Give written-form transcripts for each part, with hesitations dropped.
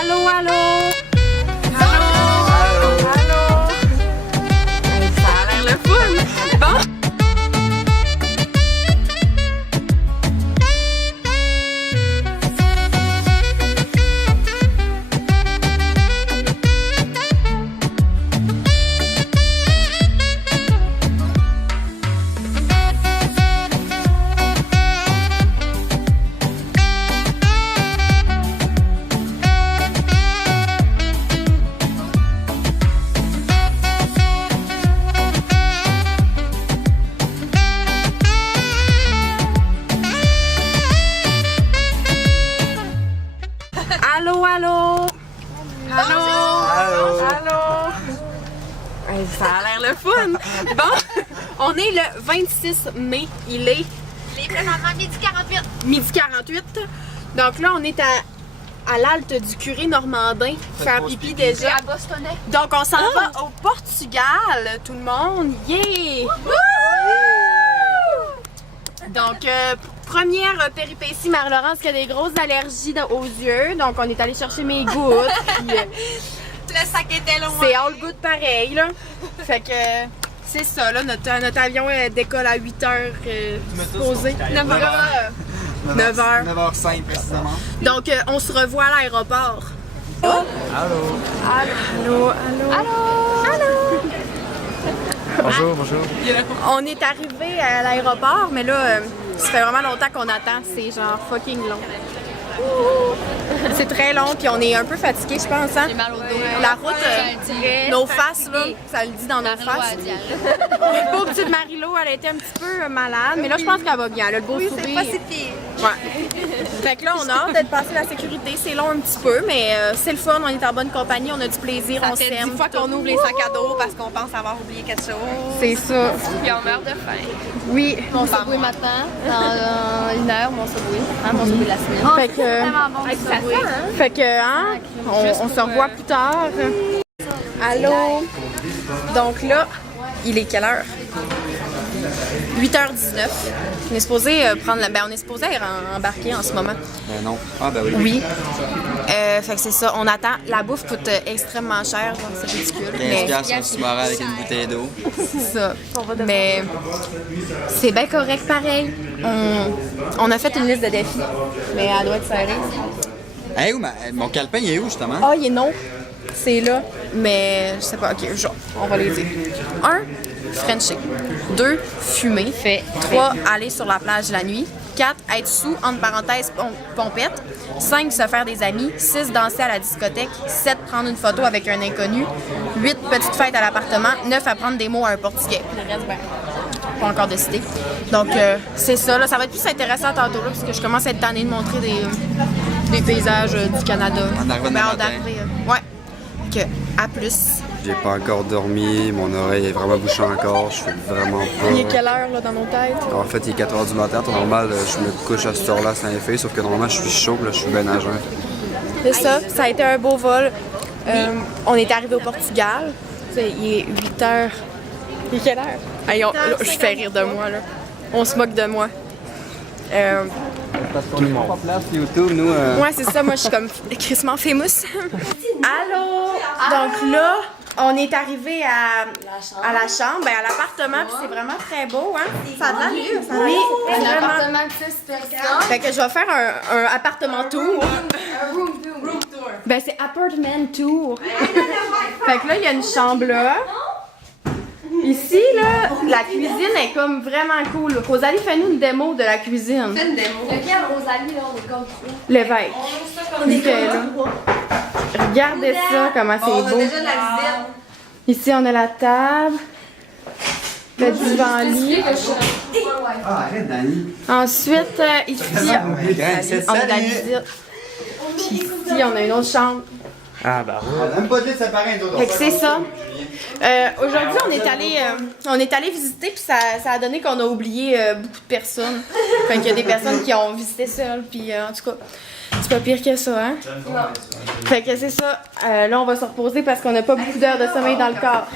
Allô, allô? Allô? Allô? Ça a l'air le fun! Bon! Allô, allô? Allô? Allô? Allô? Hey, ça a l'air le fun! Bon, on est le 26 mai, il est présentement midi 48. midi 48. Donc là, on est à l'halte du curé normandin, faire pipi déjà. À Bostonais. Donc on s'en va au Portugal, tout le monde! Yeah! Donc, première péripétie, Marie-Laurence qui a des grosses allergies aux yeux. Donc, on est allé chercher mes gouttes. Puis, Le sac était long. c'est all good pareil, là. Fait que c'est ça, là. Notre avion décolle à 8h posé. 9h. 9h. 9h05 précisément. Donc, on se revoit à l'aéroport. Allô? Allô, allô. Allô. Allô. Bonjour, bonjour. On est arrivé à l'aéroport, mais là, ça fait vraiment longtemps qu'on attend. C'est genre fucking long. C'est très long, puis on est un peu fatigué, je pense. Hein? J'ai mal au dos. La route, nos faces, là, ça le dit dans nos faces. Pauvre petite Marie-Lo, elle a été un petit peu malade, mais là, je pense qu'elle va bien. Elle a le beau sourire. C'est pas si pire. Ouais. Fait que là, on a hâte d'être passé la sécurité. C'est long un petit peu, mais c'est le fun. On est en bonne compagnie, on a du plaisir, on s'aime. Ça fait 10 fois qu'on ouvre les sacs à dos parce qu'on pense avoir oublié quelque chose. C'est ça. Puis on meurt de faim. Oui. Mon subway matin, dans une heure, mon subway. Hein, mon subway de la semaine. Fait que, fait que, hein, on se revoit plus tard. Allô? Donc là, il est quelle heure? 8h19. On est supposé prendre la... Ben, on est supposé embarquer en ce moment. Ben non. Ah ben oui. Oui. Fait que c'est ça. On attend. La bouffe coûte extrêmement cher, donc c'est ridicule. 15$ sur Sumara avec une bouteille d'eau. C'est ça. Mais c'est bien correct pareil. On a fait une liste de défis, mais elle doit être serrée. Hey, où mon calepin il est où justement? Ah, il est non. C'est là. Mais je sais pas. Ok, genre, on va les dire. 1. Frencher. 2. Fumer. 3. Aller sur la plage la nuit. 4. Être sous, entre parenthèses, pompette. 5. Se faire des amis. 6. Danser à la discothèque. 7. Prendre une photo avec un inconnu. 8. Petite fête à l'appartement. 9. Apprendre des mots à un portugais. Le reste, ben, pas encore décidé. Donc, c'est ça. Là, ça va être plus intéressant tantôt, là, parce que je commence à être tannée de montrer des paysages du Canada. En arrivant demain matin. Ouais. Que, à plus. J'ai pas encore dormi, mon oreille est vraiment bouchée encore, je fais vraiment pas. Il est quelle heure là, dans nos têtes? En fait, il est 4h du matin, en normal, je me couche à cette heure-là sans effet, sauf que normalement, je suis chaud, là, je suis ben à jeun. C'est ça, ça a été un beau vol. On est arrivé au Portugal. Il est 8h. Il est quelle heure? Hey, là, je fais rire de moi, là. On se moque de moi. Parce qu'on est pas place YouTube, nous. Ouais, c'est ça, moi je suis comme crissement famous. Allô? Donc là, on est arrivé à la chambre, ben à l'appartement, puis c'est vraiment très beau, hein? Ça a de l'allure, ça. Oui, Un vraiment. appartement de 6 personnes. Fait que je vais faire un appartement tour. Un room tour. Ben c'est apartment tour. Fait que là, il y a une chambre là. Ici, là, la cuisine est comme vraiment cool. Rosalie, fais-nous une démo de la cuisine. Fais une démo. Lequel, Rosalie, là, on est comme trop. L'évêque. Il fait là. Regardez ça, comment c'est On a beau. déjà de la visite. Ici, on a la table, le divan-lit. Ah, arrête, Dani. Ensuite, ici, on a la visite. Puis ici, on a une autre chambre. Ah, bah ouais. Même pas dit ça paraît d'autres. Fait que c'est ça. Aujourd'hui, on est allé visiter, puis ça a donné qu'on a oublié beaucoup de personnes. Fait qu'il y a des personnes qui ont visité seules, puis en tout cas, c'est pas pire que ça, hein? Fait que c'est ça. Là, on va se reposer parce qu'on n'a pas beaucoup d'heures de sommeil dans le corps.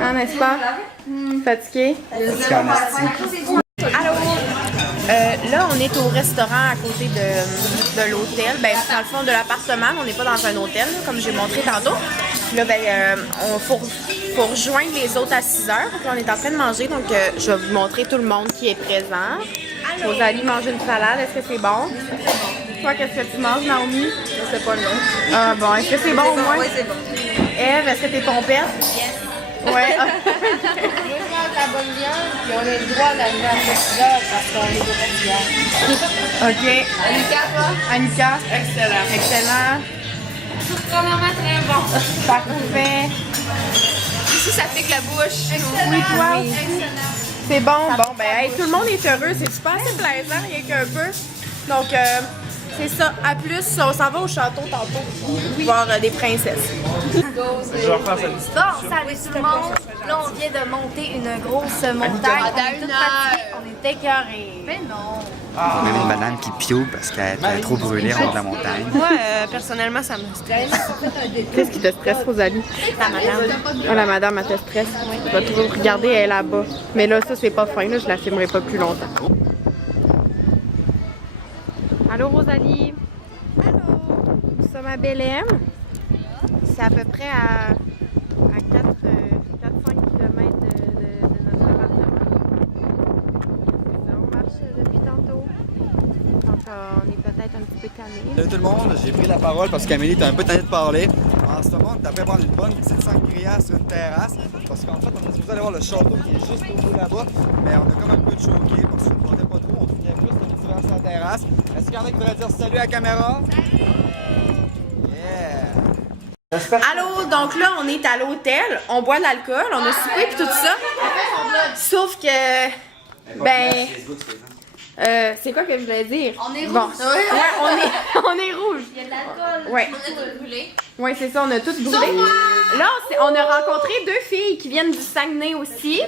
Hein, n'est-ce pas? Fatigué? Allô? Là, on est au restaurant à côté de l'hôtel. Ben, dans le fond de l'appartement, on n'est pas dans un hôtel, là, comme j'ai montré tantôt. Puis là, ben, faut rejoindre les autres à 6 heures. Donc là, on est en train de manger, donc je vais vous montrer tout le monde qui est présent. Rosalie mange une salade, est-ce que c'est bon? Toi, qu'est-ce que tu manges, Naomi? Je sais pas, là. Ah bon, est-ce que c'est bon au moins? Oui, c'est bon. Eve, est-ce que t'es pompette? Yes. Ouais. Je mange la bonne viande, puis on a le droit d'arriver à 6 heures parce qu'on est au vestiaire. OK. Annika, toi? Annika? Excellent. Excellent. Surprenamment très bon. Parfait. Ici, ça pique la bouche. Oui, toi? Excellent. C'est bon. Bon, ben, hey, tout le monde est heureux. C'est super plaisant, rien qu'un peu. Donc, c'est ça. À plus, on s'en va au château tantôt. Voir des princesses. Je vais refaire ça. Bon, salut tout le monde. Là, on vient de monter une grosse montagne. On est toutes fatiguées, on est écœurés. Mais non. On a même une madame qui pioule parce qu'elle était trop brûlée en haut de la montagne. Moi, personnellement, ça me stresse. Qu'est-ce qui te stresse, Rosalie? La madame. Ah, la madame, elle te stresse. Tu vas toujours regarder, elle est là-bas. Mais là, ça, c'est pas fin. Là, je la filmerai pas plus longtemps. Allô, Rosalie? Allô? Nous sommes à Belém. C'est à peu près à 4-5 km de notre appartement. On marche depuis tantôt. Donc, on est peut-être un petit peu tanné. Salut tout le monde, j'ai pris la parole parce qu'Amélie était un peu tannée de parler. En ce moment, on est après prendre une bonne petite sangria sur une terrasse parce qu'en fait, on est supposé aller voir le château qui est juste au bout là-bas, mais on a comme un peu choqué parce qu'on ne comptait pas trop, on finit juste un petit verre sur la terrasse. Est-ce qu'il y en a qui voudraient dire salut à la caméra? Yeah! Allô, donc là, on est à l'hôtel, on boit de l'alcool, on a soupé et tout ça. Sauf que, ben, c'est quoi que je voulais dire? On est rouge. Bon, ouais, on est rouge. Il y a de l'alcool. Ouais. On a tout brûlé. Oui, c'est ça, on a toutes brûlé. Là, on a rencontré 2 filles qui viennent du Saguenay aussi.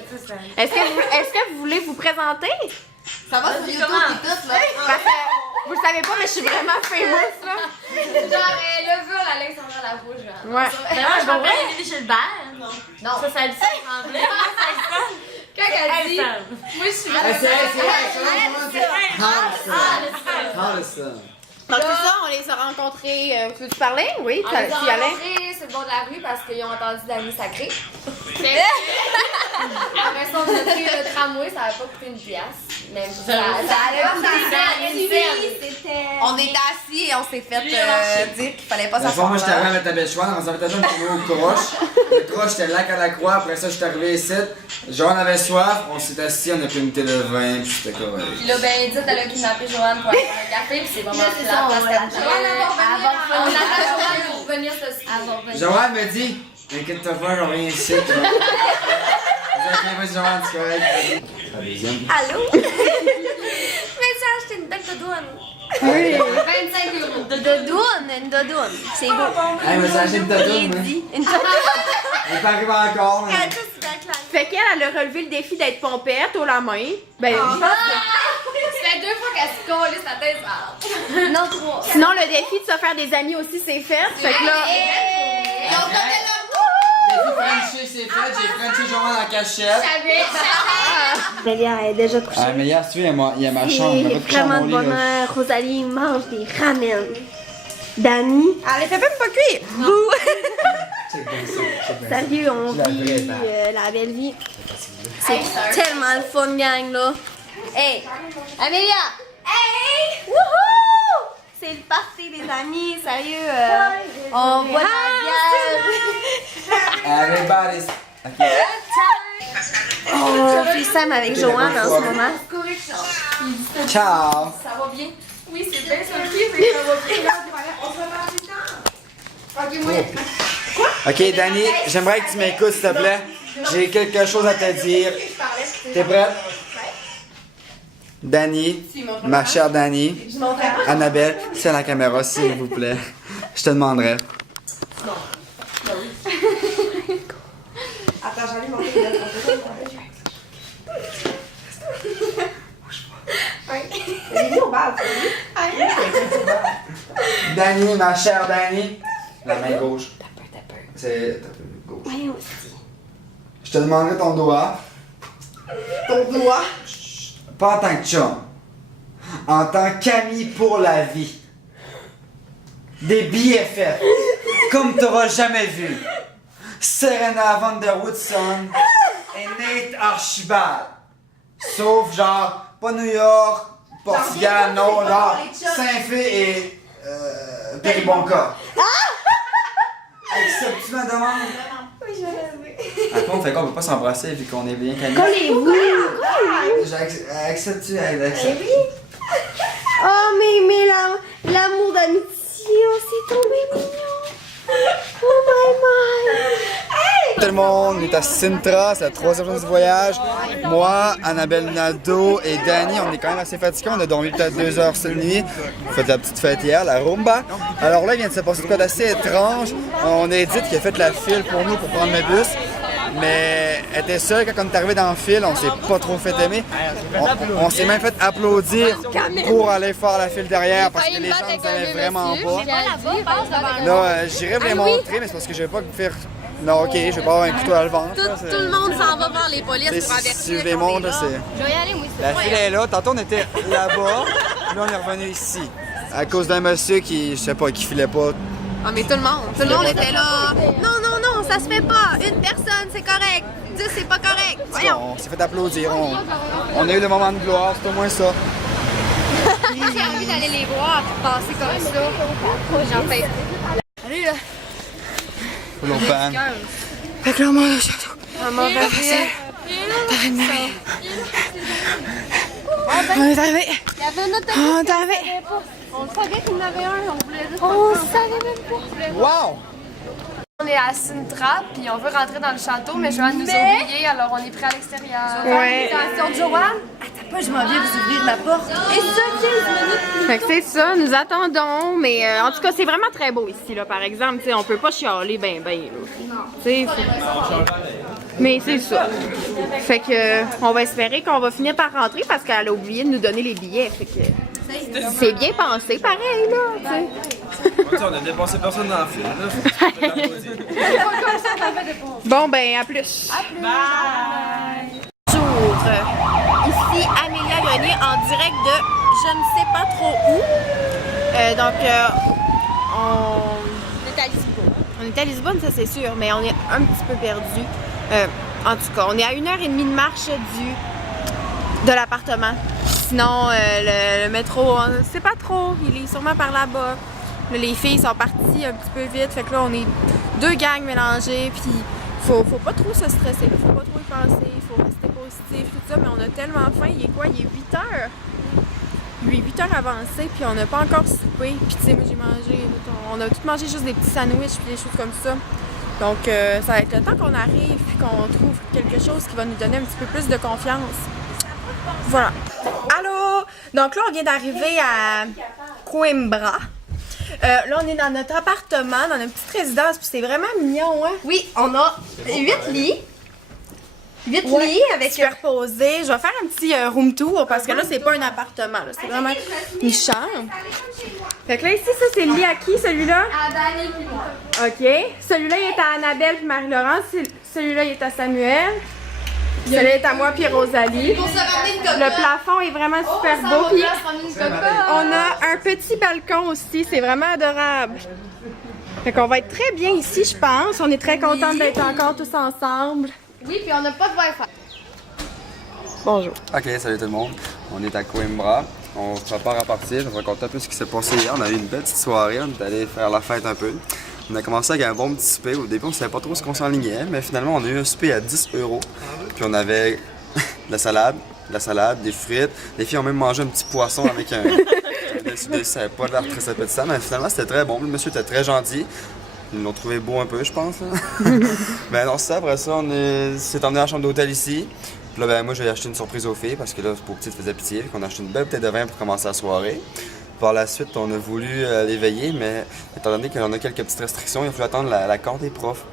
Est-ce que vous voulez vous présenter? Ça va sur YouTube et tout, là. Parce que vous le savez pas, mais je suis vraiment famous, là. Genre, le veut Alexandra Larouge. Ouais. Moi, je m'appelle Émilie Gilbert. Non. Ça fait le sens en anglais. Quand elle dit, moi je suis là. Donc, c'est ça, on les a rencontrés. Tu veux-tu parler? Oui, On tu les a y allais? rencontrés sur le bord de la rue parce qu'ils ont entendu Dani sacré. Après ça, on a pris le tramway, ça n'avait pas coûté une pièce. Même ça allait pas On était assis et on s'est fait dire qu'il fallait pas Dans le fond, s'asseoir. moi, j'étais arrivé avec ta belle choix, dans un avantage, on au croche. Le croche, c'était lac à la croix. Après ça, j'étais arrivé ici. Joanne avait soif, on s'est assis, on a pris une bouteille de vin, puis c'était correct. Puis là, ben, Edith, elle a kidnappé Joanne pour aller prendre un café, puis c'est vraiment plat parce qu'elle on attend Joanne pour venir se suivre. Joanne me dit, inquiète-toi pas, j'en reviens ici. Ok, vas-y, Joanne, c'est correct. La deuxième. Allô? Mais ça, acheté une belle dodoune. Oui. 25 €. Une dodoune. C'est beau. Hey, mais ça achète une tadoune, hein? Une dodoune. Elle est pas arrivée encore, hein? Elle est super claire. Fait qu'elle, elle a relevé le défi d'être pompette haut la main. Ben, je pense que... Ça fait 2 fois qu'elle se collait sa tête. Non, 3. Sinon, le défi de se faire des amis aussi, c'est fait. Fait que là... Défi Frenchie, c'est fait, j'ai Frenchie Joanne en cachette. Mélia est déjà couchée. Ah, mais hier, tu sais, il y a ma chambre, C'est mais pas de chambre vraiment au de lit, là. bonheur. Rosalie mange des ramen. Dani. Elle les fait même pas cuire. Bouh. Check bien ça, check bien ça. Sérieux, on C'est la vraie vit balle. la belle vie. C'est tellement le fun, gang, là. Hey, Amélia! Hey! Wouhou! C'est le party des amis, sérieux. On boit de la bière. Everybody's... Ok. On FaceTime avec Joanne en ce moment. Ciao! Ça va bien? Oui, c'est bien ça. Ok, ça va bien. On se revoit plus tard. Ok, moi. Ok, Dani, j'aimerais que tu m'écoutes, s'il te plaît. J'ai quelque chose à te dire. T'es prête? Dani, ma chère Dani, Annabelle, c'est à la caméra, s'il vous plaît. Je te demanderai. Attends, j'allais monter le Dani, ma chère Dani. La main gauche. C'est gauche. Je te demanderai ton doigt. Ton doigt. Pas en tant que chum. en tant qu'amis pour la vie. Des BFF, comme t'auras jamais vu. Serena Van Der Woodson et Nate Archibald. Sauf genre, pas New York, Portugal, non, genre Saint-Fé et Péribonca. Acceptes-tu ma demande? Oui, je vais Après, on fait quoi? On peut pas s'embrasser vu qu'on est bien calés. Collez-vous! Acceptes-tu? Oui. Oh, mais l'amour d'amitié, oh, c'est tombé mignon. Oh my my. Tout le monde, on est à Sintra, c'est la 3e journée du voyage. Moi, Annabelle Nadeau et Danny, on est quand même assez fatigués. On a dormi peut-être 2 heures cette nuit. On a fait la petite fête hier, la rumba. Alors là, il vient de se passer quoi d'assez étrange. On a Edith qui a fait la file pour nous pour prendre le bus. Mais elle était seule quand on est arrivé dans le fil, on s'est pas trop fait aimer. On s'est même fait applaudir pour aller faire la file derrière parce que les gens nous aimaient vraiment pas. Là, j'irais vous les montrer, mais c'est parce que je vais pas faire. Non, ok, je vais pas avoir un couteau à le ventre. Tout le monde s'en va voir les polices pour avertir. Si je les montre, c'est. Je vais y aller, moi, La file est là. Tantôt, on était là-bas, puis là, on est revenu ici. À cause d'un monsieur qui, je sais pas, qui filait pas. Ah, mais tout le monde était là. Non, ça se fait pas. Une personne, c'est correct. 10, c'est pas correct. Voyons. On s'est fait applaudir. On a eu le moment de gloire, c'est au moins ça. J'ai envie d'aller les voir et passer comme ça. J'en fais. Allez, là. Fait que là, on mange le château. On va faire. On est arrivé. Il y avait un autobus. On est arrivé. On savait qu'il y en avait un, on voulait juste. On savait même pas. Wow! On est à Sintra, puis on veut rentrer dans le château, mais Joanne nous a oubliés, alors on est prêt à l'extérieur. Ouais. Joanne, attends pas, je m'en viens vous ouvrir la porte. Et ça, 15 minutes. Fait que c'est ça, nous attendons, mais en tout cas, c'est vraiment très beau ici, là, par exemple. T'sais, on peut pas chialer ben, là. T'sais, mais c'est ça. Fait que on va espérer qu'on va finir par rentrer parce qu'elle a oublié de nous donner les billets. Fait que c'est bien pensé, pareil, là, t'sais. On a dépensé personne dans le film, là. Bon, ben, à plus. Bye! Bonjour. Ici Amélia Grenier en direct de je ne sais pas trop où. On est à Lisbonne. On est à Lisbonne, ça c'est sûr, mais on est un petit peu perdu. En tout cas, on est à 1h30 de marche de l'appartement. Sinon, le métro, on ne sait pas trop. Il est sûrement par là-bas. Là, les filles sont parties un petit peu vite. Fait que là, on est 2 gangs mélangées. Puis, faut pas trop se stresser. Faut pas trop y penser. Faut rester positif, tout ça. Mais on a tellement faim. Il est quoi? Il est 8 heures. Il est 8 heures avancé. Puis, on n'a pas encore soupé. Puis, tu sais, moi, j'ai mangé. On a tout mangé juste des petits sandwichs. Puis, des choses comme ça. Donc, ça va être le temps qu'on arrive. Puis, qu'on trouve quelque chose qui va nous donner un petit peu plus de confiance. Voilà. Allô? Donc là, on vient d'arriver à Coimbra. Là, on est dans notre appartement, dans notre petite résidence, puis c'est vraiment mignon, hein? Oui, on a 8 lits. 8 lits avec. Superposés. Je vais faire un petit room tour parce que là, c'est pas un appartement, là. C'est vraiment une chambre. Fait que là, ici, ça, c'est le lit à qui, celui-là? À Dani puis moi. OK. Celui-là, il est à Annabelle puis Marie-Laurence. Celui-là, il est à Samuel. Celui-là est à moi puis Rosalie. Pour se ramener une cocotte. Le plafond est vraiment super beau. Puis on a un petit balcon aussi. C'est vraiment adorable. Fait qu'on va être très bien ici, je pense. On est très contents d'être encore tous ensemble. Oui, puis on n'a pas de Wi-Fi. Bonjour. Ok, salut tout le monde. On est à Coimbra. On se prépare à partir. Je vais vous raconter un peu ce qui s'est passé hier. On a eu une belle petite soirée. On est allé faire la fête un peu. On a commencé avec un bon petit souper. Au début, on ne savait pas trop ce qu'on s'enlignait, mais finalement, on a eu un souper à 10 €. Puis on avait de la salade, des frites. Les filles ont même mangé un petit poisson avec un dessus. Ça n'avait pas l'air très appétissant, mais finalement, c'était très bon. Le monsieur était très gentil. Ils l'ont trouvé beau un peu, je pense. Mais non, c'est ça. Après ça, on s'est emmené à la chambre d'hôtel ici. Puis là, ben, moi, j'ai acheté une surprise aux filles parce que là, pour petite faisait pitié. On a acheté une belle bouteille de vin pour commencer la soirée. Par la suite, on a voulu l'éveiller, mais étant donné qu'on a quelques petites restrictions, il a fallu attendre l'accord des profs.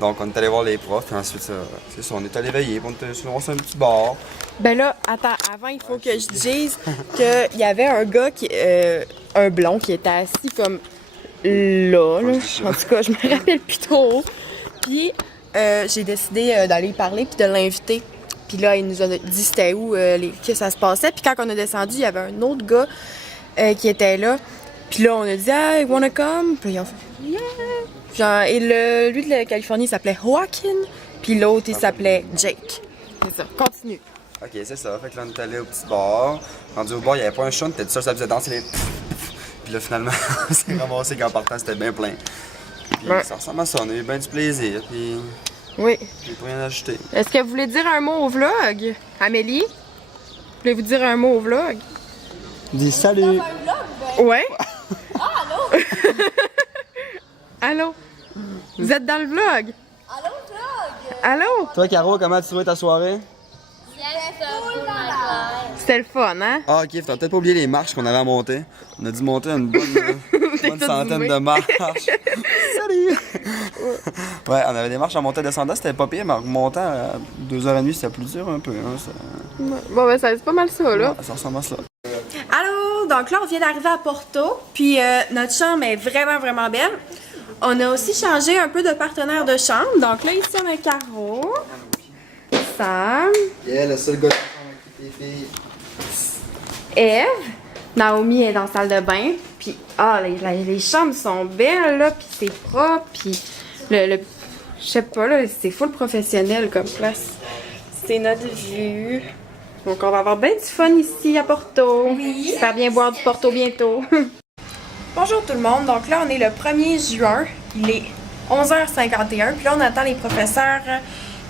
Donc, on est allé voir les profs, et ensuite, c'est ça, on est allé veiller. On est allé sur un petit bar. Ben là, attends, avant, il faut que je dise qu'il y avait un gars, un blond, qui était assis comme là. En tout cas, je me rappelle plus trop. Puis, j'ai décidé d'aller parler puis de l'inviter. Puis là, il nous a dit c'était où que ça se passait. Puis quand on a descendu, il y avait un autre gars qui était là. Puis là, on a dit « Hey, wanna come? » Puis ils ont fait « Yeah! » Genre, et lui de la Californie, il s'appelait Joaquin. Puis l'autre, il s'appelait Jake. C'est ça. Continue. Ok, c'est ça. Fait que là, on est allé au petit bar. Rendu au bar, il n'y avait pas un chat, on était tout seul, ça faisait danser les. Puis là, finalement, on s'est ramassé qu'en partant, c'était bien plein. Puis ça ressemble à ça, on a eu bien du plaisir. Puis. Oui. J'ai pas rien à ajouter. Est-ce que vous voulez dire un mot au vlog? Amélie? Voulez-vous dire un mot au vlog? Dis salut! Ouais? Ah, allô? Allô? Vous êtes dans le vlog? Allô, vlog! Allô? Toi, Caro, comment tu trouvais ta soirée? C'était le fun, hein? Ah, ok, t'as peut-être pas oublié les marches qu'on avait à monter. On a dû monter une bonne centaine de marches. Salut! Ouais, on avait des marches à monter et descendant, c'était pas pire, mais en remontant à 2h30, c'était plus dur un peu. Hein, Bon, ben, c'est pas mal ça, là. ouais, ça ressemble à ça. Allô! Donc là, on vient d'arriver à Porto, puis notre chambre est vraiment, vraiment belle. On a aussi changé un peu de partenaire de chambre. Donc là, ici, on a Caro, Sam, Yeah, le seul gars de chambre avec toutes les filles. Eve, Naomi est dans la salle de bain, puis les chambres sont belles, là, puis c'est propre, puis je sais pas, là, c'est full professionnel comme place. C'est notre vue. Donc on va avoir bien du fun ici à Porto. Oui. J'espère bien boire du Porto bientôt. Bonjour tout le monde, donc là on est le 1er juin, il est 11h51, puis là on attend les professeurs,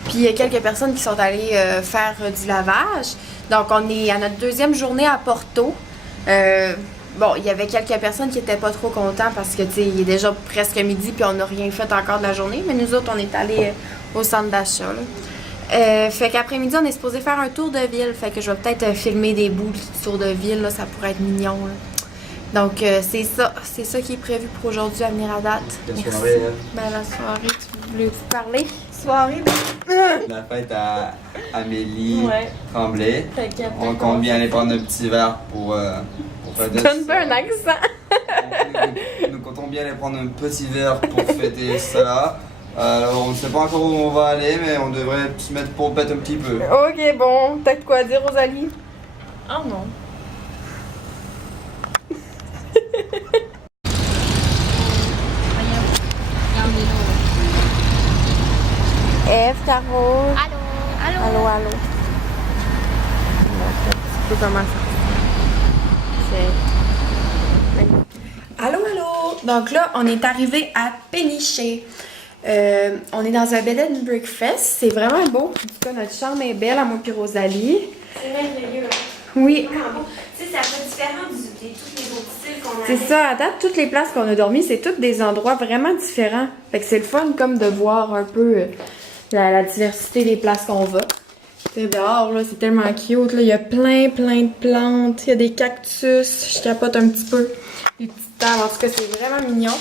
puis il y a quelques personnes qui sont allées faire du lavage. Donc on est à notre deuxième journée à Porto. Bon, il y avait quelques personnes qui étaient pas trop contents parce que tu sais, il est déjà presque midi puis on n'a rien fait encore de la journée, mais nous autres on est allés au centre d'achat. Fait qu'après-midi on est supposé faire un tour de ville, fait que je vais peut-être filmer des bouts du tour de ville, là, ça pourrait être mignon. Là. Donc c'est ça qui est prévu pour aujourd'hui à venir à date. La soirée, Ben la soirée, tu voulais vous parler? Soirée? La fête à Amélie Ouais. Tremblay. On compte bien aller prendre un petit verre pour faire de Donne pas un accent! Nous comptons bien aller prendre un petit verre pour fêter cela. Alors on ne sait pas encore où on va aller, mais on devrait se mettre pour bête un petit peu. Ok, bon, t'as de quoi dire, Rosalie? Oh non. Eve, Caro. Allô? Allô? Allô, allô. Un petit peu comment ça. Allô, allô. Donc là, on est arrivé à Péniché. On est dans un bed and breakfast. C'est vraiment beau. En tout cas, notre chambre est belle à moi et Rosalie. C'est merveilleux. Oui. Vraiment beau. Tu sais, c'est un peu différent de tous les autres styles qu'on a. C'est ça, à date, toutes les places qu'on a dormi, c'est toutes des endroits vraiment différents. Fait que c'est le fun comme de voir un peu la diversité des places qu'on va. C'est dehors, là, c'est tellement cute. Là. Il y a plein de plantes. Il y a des cactus. Je capote un petit peu. Des petites tables. En tout cas, c'est vraiment mignon.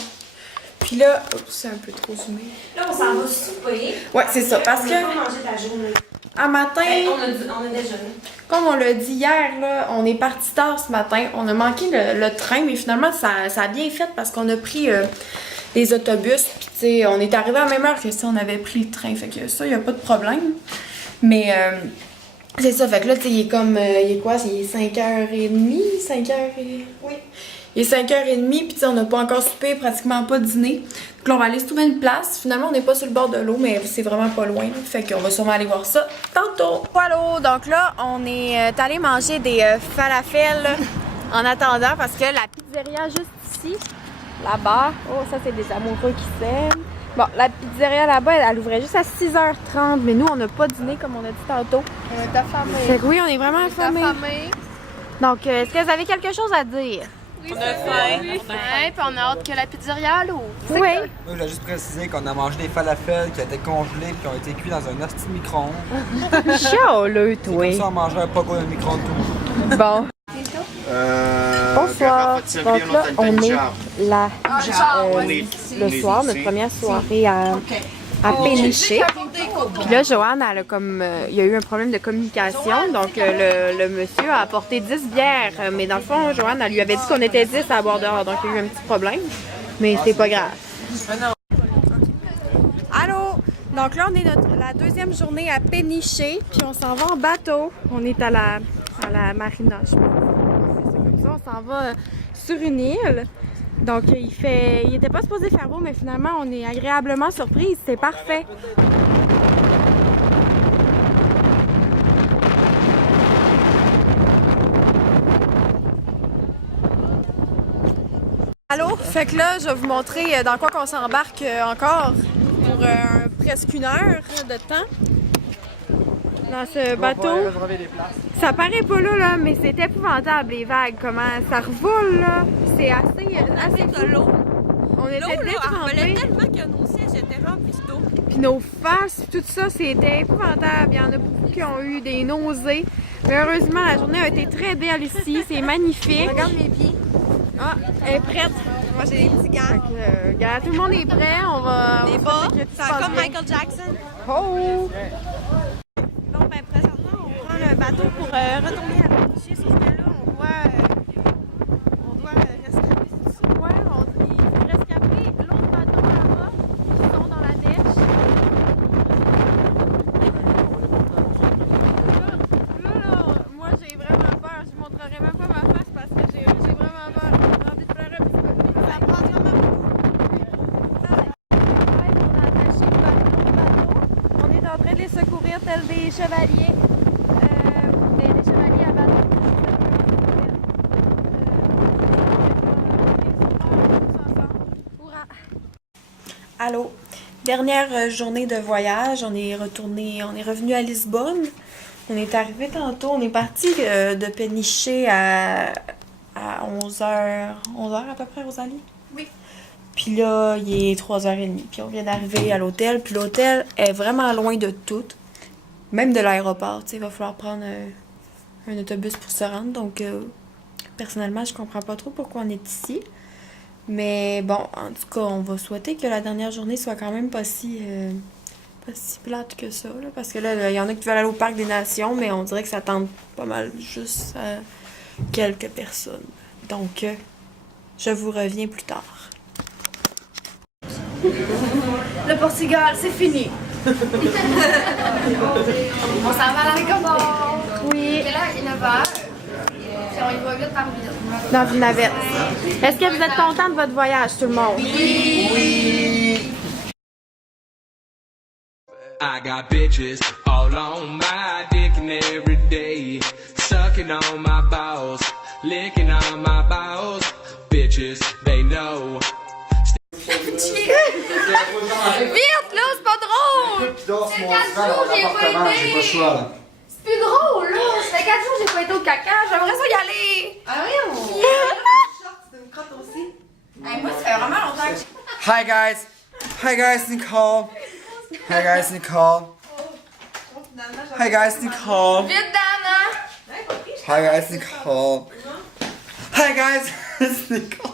Puis là, c'est un peu trop zoomé. Là, on s'en va souper. Ouais, c'est ça. Parce On que va pas manger ta journée. à matin, On a déjeuné. comme on l'a dit hier, là, on est parti tard ce matin. On a manqué le train, mais finalement, ça a bien fait parce qu'on a pris les autobus. Puis, tu sais, on est arrivé à la même heure que si on avait pris le train. Fait que ça, il n'y a pas de problème. Mais c'est ça. Fait que là, tu sais, il est comme. Il est quoi? Il est 5h30? 5h. Oui. Il est 5h30, puis tu sais, on n'a pas encore soupé, pratiquement pas dîné. Donc là, on va aller se trouver une place. Finalement, on n'est pas sur le bord de l'eau, mais c'est vraiment pas loin. Fait qu'on va sûrement aller voir ça tantôt. Allô, donc là, on est allé manger des falafels en attendant parce que la pizzeria juste ici, là-bas, oh, ça c'est des amoureux qui s'aiment. Bon, la pizzeria là-bas, elle ouvrait juste à 6h30, mais nous, on n'a pas dîné comme on a dit tantôt. On est affamés. Fait que oui, on est vraiment affamés. Affamés. Donc, est-ce que vous avez quelque chose à dire? On a faim. Puis on a hâte que la pizzeria l'ouvre. Oui. Moi, je voulais juste préciser qu'on a mangé des falafels qui étaient congelés et qui ont été cuits dans un hostie de micro-ondes. Chaud, le C'est comme ça, on mangerait pas quoi dans le micro-ondes tout. Bon. Bonsoir. Donc là, on est là le soir, notre première soirée à Péniché. Puis là, Joanne, elle a comme, il y a eu un problème de communication. Donc, le monsieur a apporté 10 bières. Mais dans le fond, Joanne, elle lui avait dit qu'on était 10 à boire dehors. Donc, il y a eu un petit problème. Mais c'est pas grave. Allô? Donc là, on est la deuxième journée à Péniché, puis on s'en va en bateau. On est à la marina, je pense. C'est comme ça, on s'en va sur une île. Donc il était pas supposé faire beau, mais finalement, on est agréablement surprise. C'est parfait. Allô? Fait que là, je vais vous montrer dans quoi qu'on s'embarque encore pour presque une heure de temps. Dans ce bateau. Ça paraît pas là, mais c'est épouvantable les vagues, comment ça revoule là. C'est assez de l'eau. On était détrempés. Tellement que nos sièges étaient remplis d'eau. Puis nos faces, tout ça, c'était épouvantable. Il y en a beaucoup qui ont eu des nausées. Mais heureusement, la journée a été très belle ici. C'est magnifique. Regarde mes pieds. Ah, elle est prête. Moi, j'ai des petits gants. Regarde, tout le monde est prêt. On va. Des bas. C'est comme Michael Jackson. Oh! Bon, ben, présentement, on prend le bateau pour retourner à Péniché. Sauf que là, on doit rescaper tout ça. Ouais, il faut rescaper l'autre bateau là-bas qui sont dans la neige. Là, moi j'ai vraiment peur. Je montrerai même pas ma face parce que j'ai vraiment peur. J'ai envie de pleurer un petit peu. Ça prend vraiment beaucoup. On a attaché le bateau. On est en train de les secourir tels des chevaliers. Des chevaliers à bateau. Allô, dernière journée de voyage, on est revenu à Lisbonne. On est arrivé tantôt, on est parti de Péniché à 11h à peu près, Rosalie? Oui. Puis là, il est 3h30, puis on vient d'arriver à l'hôtel, puis l'hôtel est vraiment loin de tout, même de l'aéroport, tu sais, il va falloir prendre un autobus pour se rendre, donc personnellement, je comprends pas trop pourquoi on est ici. Mais bon, en tout cas, on va souhaiter que la dernière journée soit quand même pas si plate que ça. Là, parce que là, il y en a qui veulent aller au Parc des Nations, mais on dirait que ça tente pas mal juste à quelques personnes. Donc, je vous reviens plus tard. Le Portugal, c'est fini. On s'en va à la Récompense. Oui, Quelle heure? Il est 9h. Puis on y va vite par vite. dans une navette. Est-ce que vous êtes content de votre voyage, tout le monde? Oui! I got bitches all on my dick and every day, sucking on my balls, licking on my balls. Bitches, they know. Vite, là, c'est pas drôle! C'est 4 jours, j'ai pas été. J'ai pas le choix, là. C'est plus drôle, là. Ça fait 4 jours que j'ai pas été au caca. J'aimerais ça y aller. Ah oui, moi, ça fait vraiment longtemps que Hi guys! Hi guys, Nicole! Hi guys, Nicole! Hi guys, Nicole! Vite, Dana. Hi guys, Nicole! Hi guys, it's Nicole!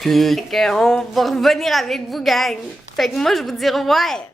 Puis, On va revenir avec vous, gang. Fait que moi, je vous dis au revoir.